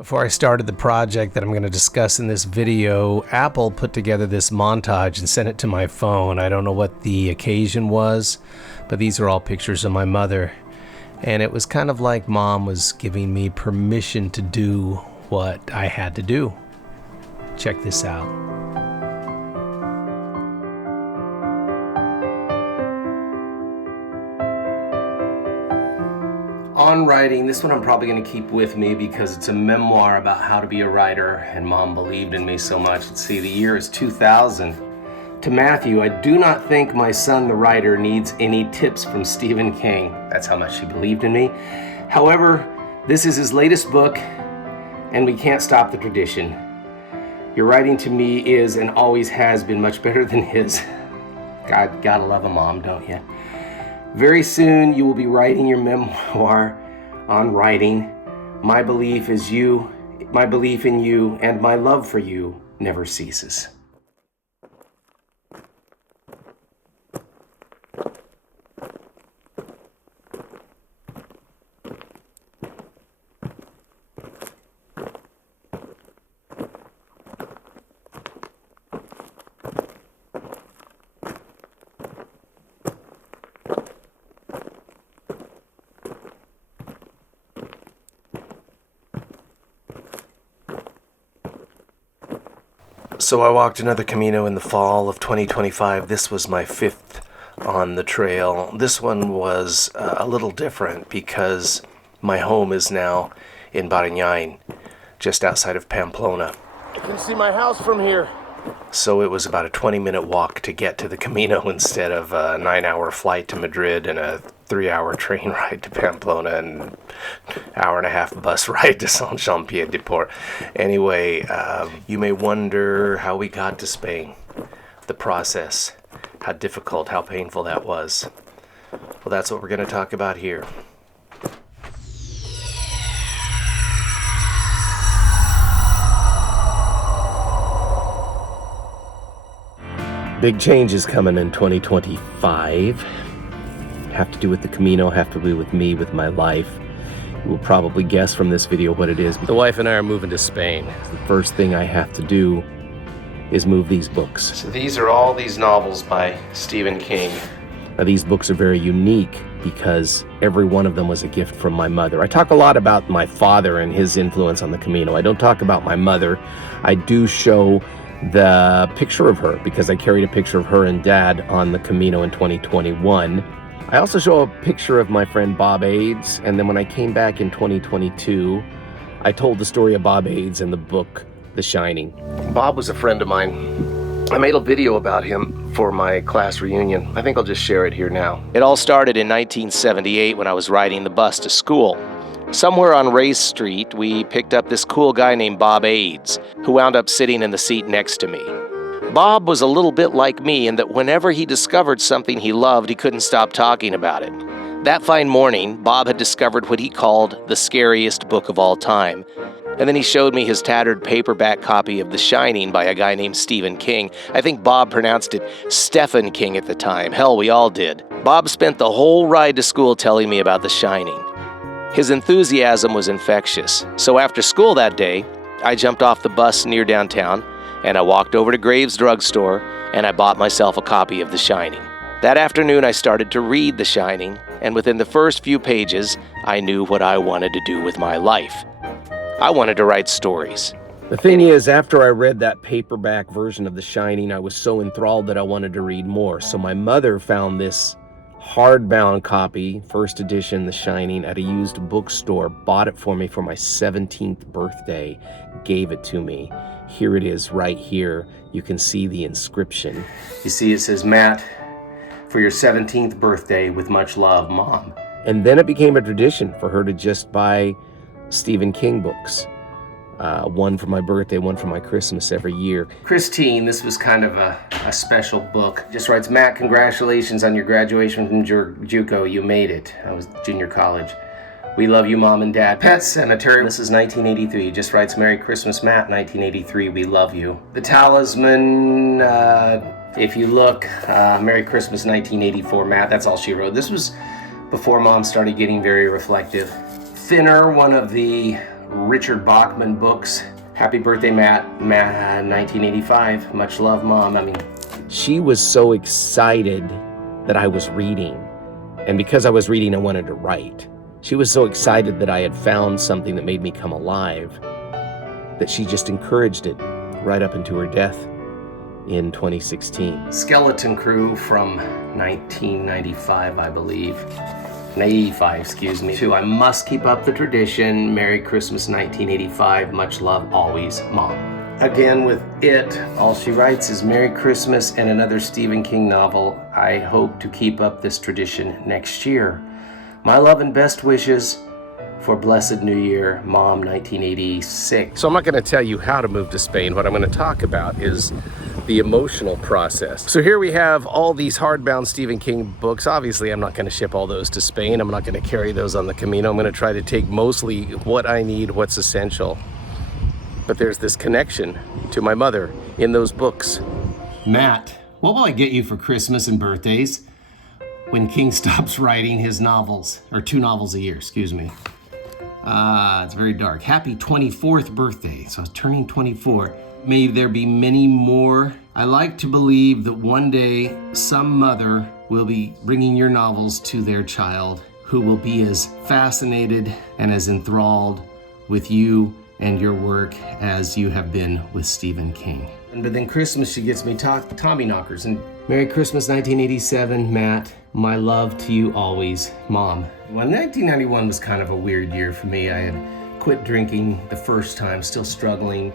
Before I started the project that I'm going to discuss in this video, Apple put together this montage and sent it to my phone. I don't know what the occasion was, but these are all pictures of my mother. And it was kind of like Mom was giving me permission to do what I had to do. Check this out. On writing, this one I'm probably going to keep with me because it's a memoir about how to be a writer, and Mom believed in me so much. Let's see, the year is 2000. To Matthew, I do not think my son, the writer, needs any tips from Stephen King. That's how much he believed in me. However, this is his latest book, and we can't stop the tradition. Your writing to me is and always has been much better than his. God, gotta love a mom, don't you? Very soon you will be writing your memoir on writing. My belief in you, and my love for you never ceases. So I walked another Camino in the fall of 2025. This was my fifth on the trail. This one was a little different because my home is now in Barañain, just outside of Pamplona. You can see my house from here. So it was about a 20-minute walk to get to the Camino instead of a 9-hour flight to Madrid and a 3-hour train ride to Pamplona and an hour-and-a-half bus ride to Saint-Jean-Pied-de-Port. Anyway, you may wonder how we got to Spain, the process, how difficult, how painful that was. Well, that's what we're going to talk about here. Big changes coming in 2025. Have to do with the Camino, have to do with me, with my life. You will probably guess from this video what it is. The wife and I are moving to Spain. The first thing I have to do is move these books. So these are all these novels by Stephen King. Now, these books are very unique because every one of them was a gift from my mother. I talk a lot about my father and his influence on the Camino. I don't talk about my mother. I do show the picture of her because I carried a picture of her and Dad on the Camino in 2021. I also show a picture of my friend Bob Aids, and then when I came back in 2022, I told the story of Bob Aids in the book The Shining. Bob was a friend of mine. I made a video about him for my class reunion. I think I'll just share it here now. It all started in 1978 when I was riding the bus to school. Somewhere on Race Street, we picked up this cool guy named Bob Aids, who wound up sitting in the seat next to me. Bob was a little bit like me in that whenever he discovered something he loved, he couldn't stop talking about it. That fine morning, Bob had discovered what he called the scariest book of all time. And then he showed me his tattered paperback copy of The Shining by a guy named Stephen King. I think Bob pronounced it Stephen King at the time. Hell, we all did. Bob spent the whole ride to school telling me about The Shining. His enthusiasm was infectious, so after school that day, I jumped off the bus near downtown, and I walked over to Graves Drugstore, and I bought myself a copy of The Shining. That afternoon, I started to read The Shining, and within the first few pages, I knew what I wanted to do with my life. I wanted to write stories. The thing is, after I read that paperback version of The Shining, I was so enthralled that I wanted to read more, so my mother found this hardbound copy, first edition, The Shining, at a used bookstore, bought it for me for my 17th birthday, gave it to me. Here it is right here. You can see the inscription. You see it says, Matt, for your 17th birthday, with much love, Mom. And then it became a tradition for her to just buy Stephen King books. One for my birthday, one for my Christmas every year. Christine, this was kind of a special book. Just writes, Matt, congratulations on your graduation from JUCO. You made it. I was junior college. We love you, Mom and Dad. Pet Cemetery. This is 1983. Just writes, Merry Christmas, Matt, 1983. We love you. The Talisman, if you look, Merry Christmas, 1984, Matt. That's all she wrote. This was before Mom started getting very reflective. Thinner, one of the Richard Bachman books. Happy birthday, Matt. 1985. Much love, Mom. I mean, she was so excited that I was reading. And because I was reading, I wanted to write. She was so excited that I had found something that made me come alive that she just encouraged it right up into her death in 2016. Skeleton Crew from 1995, I believe. 85, excuse me. To I Must Keep Up the Tradition, Merry Christmas 1985, much love always, Mom. Again with it, all she writes is Merry Christmas and another Stephen King novel. I hope to keep up this tradition next year. My love and best wishes for Blessed New Year, Mom, 1986. So I'm not going to tell you how to move to Spain. What I'm going to talk about is the emotional process. So here we have all these hardbound Stephen King books. Obviously, I'm not going to ship all those to Spain. I'm not going to carry those on the Camino. I'm going to try to take mostly what I need, what's essential. But there's this connection to my mother in those books. Matt, what will I get you for Christmas and birthdays when King stops writing his novels, or 2 novels a year, excuse me? It's very dark. Happy 24th birthday. So I was turning 24. May there be many more. I like to believe that one day some mother will be bringing your novels to their child who will be as fascinated and as enthralled with you and your work as you have been with Stephen King. But then Christmas, she gets me Tommy knockers. And Merry Christmas 1987, Matt. My love to you always, Mom. Well, 1991 was kind of a weird year for me. I had quit drinking the first time, still struggling,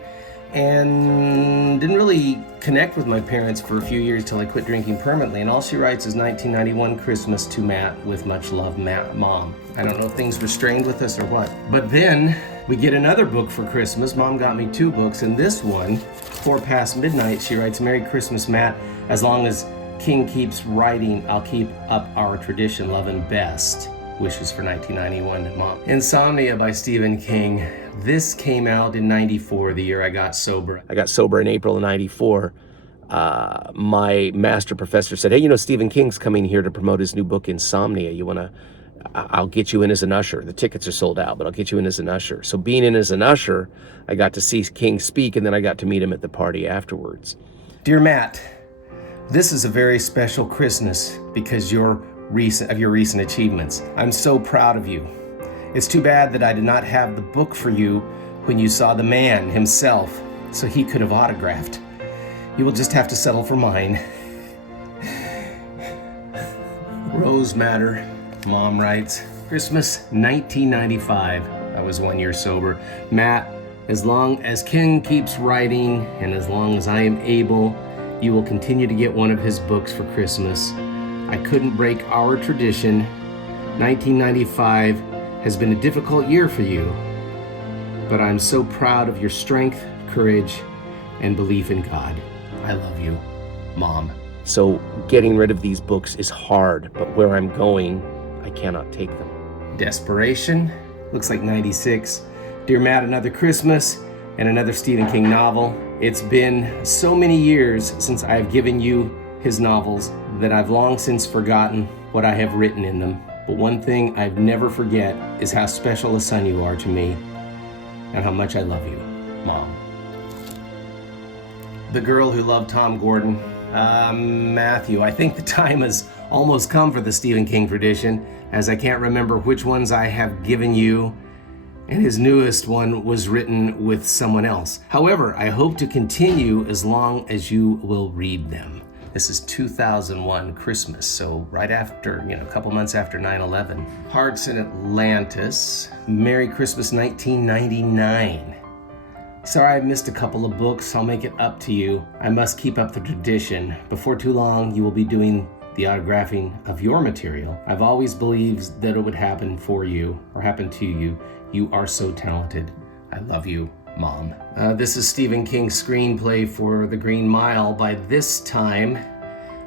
and didn't really connect with my parents for a few years till I quit drinking permanently. And all she writes is 1991 Christmas to Matt with much love, Mom. I don't know if things were strained with us or what. But then we get another book for Christmas. Mom got me 2 books, and this one, 4 Past Midnight, she writes, Merry Christmas, Matt. As long as King keeps writing, I'll keep up our tradition, love and best. Wishes for 1991, Mom. Insomnia by Stephen King. This came out in 94, the year I got sober. I got sober in April of 94. My master professor said, hey, you know, Stephen King's coming here to promote his new book, Insomnia. I'll get you in as an usher. The tickets are sold out, but I'll get you in as an usher. So being in as an usher, I got to see King speak, and then I got to meet him at the party afterwards. Dear Matt, this is a very special Christmas because of your recent achievements. I'm so proud of you. It's too bad that I did not have the book for you when you saw the man himself, so he could have autographed. You will just have to settle for mine. Rose Matter, Mom writes, Christmas 1995. I was 1 year sober. Matt, as long as King keeps writing and as long as I am able, you will continue to get one of his books for Christmas. I couldn't break our tradition. 1995 has been a difficult year for you, but I'm so proud of your strength, courage, and belief in God. I love you, Mom. So getting rid of these books is hard, but where I'm going, I cannot take them. Desperation, looks like 96. Dear Matt, another Christmas and another Stephen King novel. It's been so many years since I have given you his novels that I've long since forgotten what I have written in them. But one thing I'd never forget is how special a son you are to me and how much I love you, Mom. The Girl Who Loved Tom Gordon. Matthew, I think the time has almost come for the Stephen King tradition, as I can't remember which ones I have given you, and his newest one was written with someone else. However, I hope to continue as long as you will read them. This is 2001 Christmas, so right after, a couple months after 9/11. Hearts in Atlantis, Merry Christmas 1999. Sorry I missed a couple of books, I'll make it up to you. I must keep up the tradition. Before too long, you will be doing the autographing of your material. I've always believed that it would happen for you, or happen to you. You are so talented. I love you, Mom. This is Stephen King's screenplay for The Green Mile. By this time,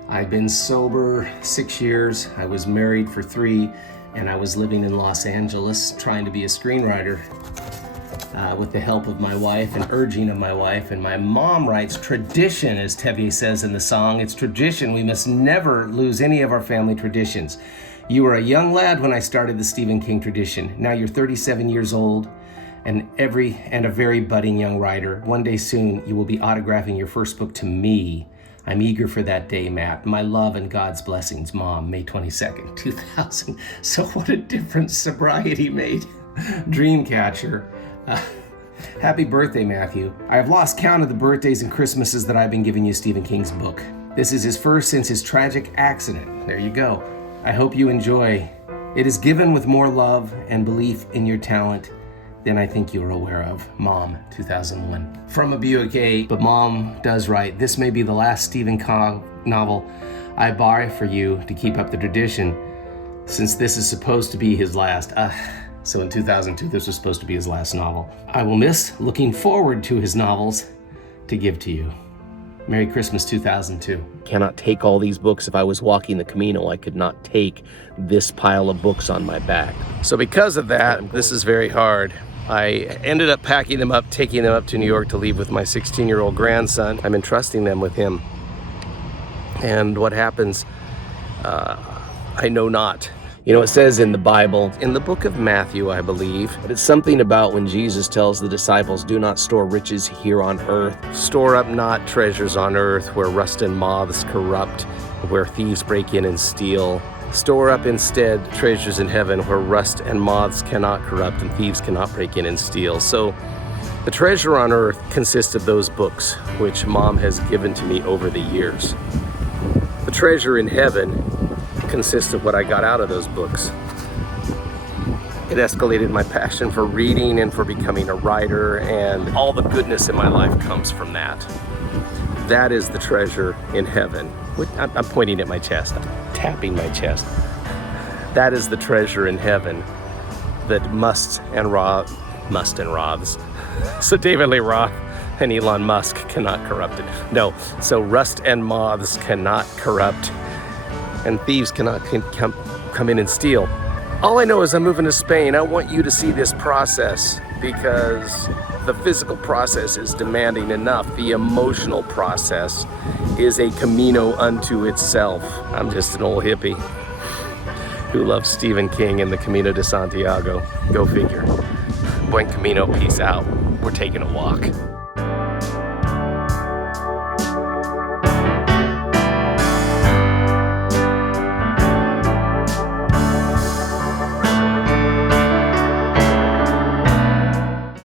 I've been sober 6 years. I was married for 3, and I was living in Los Angeles trying to be a screenwriter with the help of my wife and urging of my wife. And my mom writes, tradition, as Tevye says in the song, it's tradition. We must never lose any of our family traditions. You were a young lad when I started the Stephen King tradition. Now you're 37 years old, and a very budding young writer. One day soon, you will be autographing your first book to me. I'm eager for that day, Matt. My love and God's blessings, Mom, May 22nd, 2000. So what a difference sobriety made. Dreamcatcher. Happy birthday, Matthew. I have lost count of the birthdays and Christmases that I've been giving you Stephen King's book. This is his first since his tragic accident. There you go. I hope you enjoy. It is given with more love and belief in your talent than I think you're aware of. Mom, 2001. From a Buick 8, but Mom does write, this may be the last Stephen King novel I buy for you to keep up the tradition, since this is supposed to be his last. So in 2002, this was supposed to be his last novel. I will miss looking forward to his novels to give to you. Merry Christmas, 2002. Cannot take all these books. If I was walking the Camino, I could not take this pile of books on my back. So because of that, this is very hard. I ended up packing them up, taking them up to New York to leave with my 16-year-old grandson. I'm entrusting them with him. And what happens, I know not. You know, it says in the Bible, in the book of Matthew, I believe, but it's something about when Jesus tells the disciples, do not store riches here on earth. Store up not treasures on earth where rust and moths corrupt, where thieves break in and steal. Store up instead treasures in heaven where rust and moths cannot corrupt and thieves cannot break in and steal. So the treasure on earth consists of those books which Mom has given to me over the years. The treasure in heaven consists of what I got out of those books. It escalated my passion for reading and for becoming a writer, and all the goodness in my life comes from that. That is the treasure in heaven. I'm pointing at my chest, I'm tapping my chest. That is the treasure in heaven that musts and roths. So David Lee Roth and Elon Musk cannot corrupt it. No, so rust and moths cannot corrupt, and thieves cannot come in and steal. All I know is I'm moving to Spain. I want you to see this process because the physical process is demanding enough. The emotional process is a Camino unto itself. I'm just an old hippie who loves Stephen King and the Camino de Santiago. Go figure. Buen Camino, peace out. We're taking a walk.